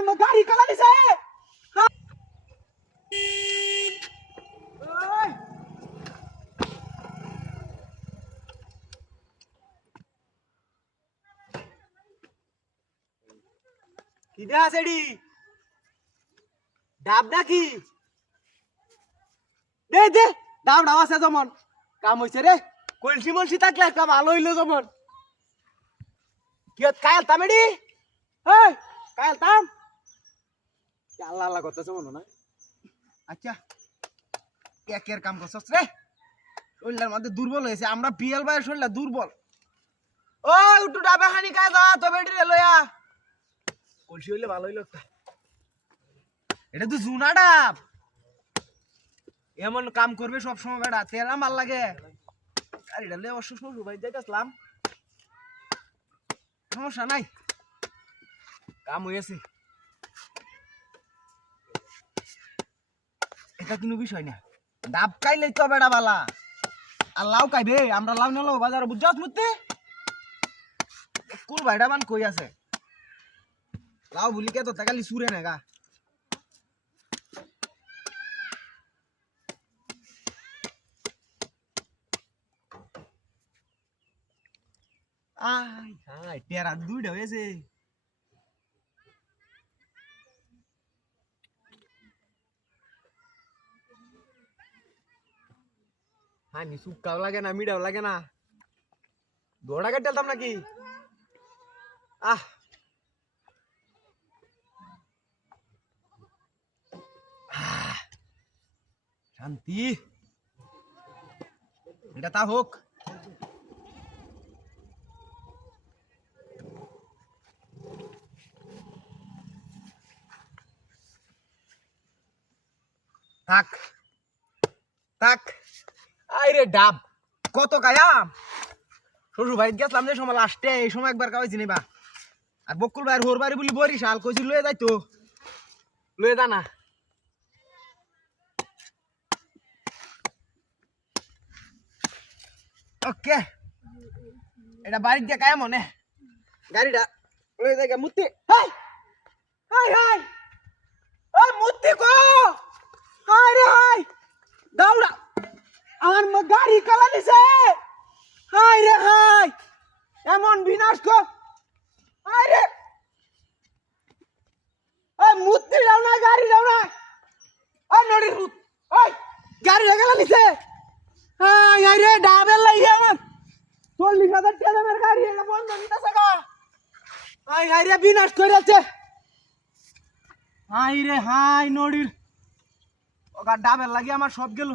আমার গাড়ি কালা দিছে। কি দেখা সেডি ডাব নাকি? দে দে ডাব ডাব আছে যেমন কাম হইছে রে। কলসি মলসি থাকলে একটা ভালো হইলো যেমন। কি কায়াল তামেডি? এই কায়াল তাম। আল্লাহ আল্লাহ করতেছে মনে না। আচ্ছা একের কাম করছস রে। শরীরের মধ্যে দুর্বল হয়েছে। আমরা বিএল ভাইয়ের শরীরটা দুর্বল। ওই উঠু ডাবে খানি খায় যা তো বেটি রে লইয়া। কলসি হইলে ভালো হইলো একটা। এটা তো জুনা ডাব। এমন কাম করবে সব সময় বেটা তেল আমার লাগে। আর এটা লইয়া অবশ্য শ্বশুর বাড়ি যাইতাছিলাম। সমস্যা নাই, কাম হয়েছে। এটা কোনো বিষয় না। ডাব খাইলেই তো বেড়া বালা। আর লাউ খাইবে আমরা লাউ না লাউ বাজারে বুঝাস মুতে কুল ভাইডা মান কই আছে লাউ বুলিকে তো তাকালি সুরে নেগা। আই হাই টেরা দুইটা হয়েছে। হ্যাঁ নি সুকাও লাগে না মিডাও লাগে না। দৌড়া কাট চলতাম নাকি? আহ শান্তি। এটা তা হোক। থাক থাক। আইরে ডাব কত কায়াম। শ্বশুর বাড়িতে গেছিলাম যে সময় লাস্টে এই সময় একবার খাওয়াইছি নিবা। আর বকুল ভাইয়ের হোর বাড়ি বলি বরিশাল কইছি লয়ে যাইতো লয়ে যা না। ওকে এটা বাড়িতে দিয়ে কায়া মনে গাড়িটা লয়ে যাই মুতি। হাই হাই হাই ওই মুতি কো হাই রে হাই দাউড়া আমার গাড়ি কালা দিছে। হাই রে হাই এমন বিনাশ কো। হাই রে ওই মুতি যাও না গাড়ি যাও না। ওই নড়ি রুত ওই গাড়ি কালা দিছে। হাই হাই রে ডাবেল লাগি আমার 40,000 টাকা দামের গাড়ি এটা বন্ধ নিতেছে গা। হাই হাই রে বিনাশ করেছে। হাই রে হাই নড়ির ওগা ডাবেল লাগি আমার সব গেল।